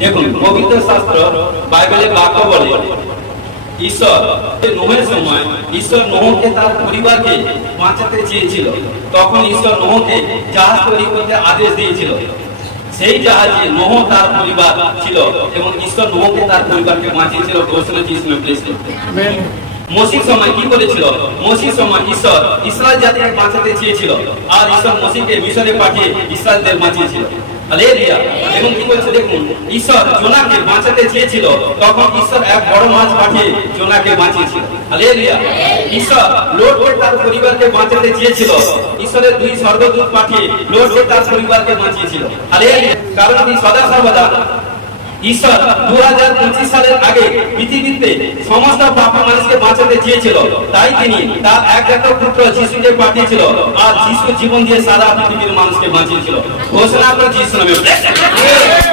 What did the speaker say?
দেখুন, পবিত্র শাস্ত্র বাইবেলে বাক্য বলে ঈশ্বর নোহের সময় ঈশ্বর নোহকে তার পরিবারকে বাঁচাতে চেয়েছিল। তখন ঈশ্বর নোহকে জাহাজ তৈরি করতে আদেশ দিয়েছিল। সেই জাহাজে নোহ তার পরিবার ছিল এবং ঈশ্বর নোহকে তার পরিবারকে বাঁচিয়েছিল। ঘোষণা দিয়েছিল। মসির সময় কি করেছিল? মসির সময় ঈশ্বর ইসরায়েল জাতিকে বাঁচাতে চেয়েছিল, আর ঈশ্বর মসিকে মিশরে পাঠিয়ে ইসরায়েলদের বাঁচিয়েছিল। হালেলুয়া। এবং কি করেছে দেখুন, ঈশ্বর জোনাকে বাঁচাতে চেয়েছিল, তখন ঈশ্বর এক বড় মাছ পাঠিয়ে জোনাকে বাঁচিয়েছিল। হালেলুয়া। ঈশ্বর লোটকে তার পরিবারকে বাঁচাতে চেয়েছিল, ঈশ্বরের দুই স্বর্গদূত পাঠিয়ে লোটকে তার পরিবারকে বাঁচিয়েছিল। হালেলুয়া। কারণ কি সদা সর্বদা ঈশ্বর 2025 সালের আগে পৃথিবীতে সমস্ত পাপী মানুষকে বাঁচাতে চেয়েছিল, তাই তিনি তার একমাত্র পুত্র যিশুকে পাঠিয়েছিল, আর যিশু জীবন দিয়ে সারা পৃথিবীর মানুষকে বাঁচিয়েছিল। ঘোষণা করে যিশু নামে।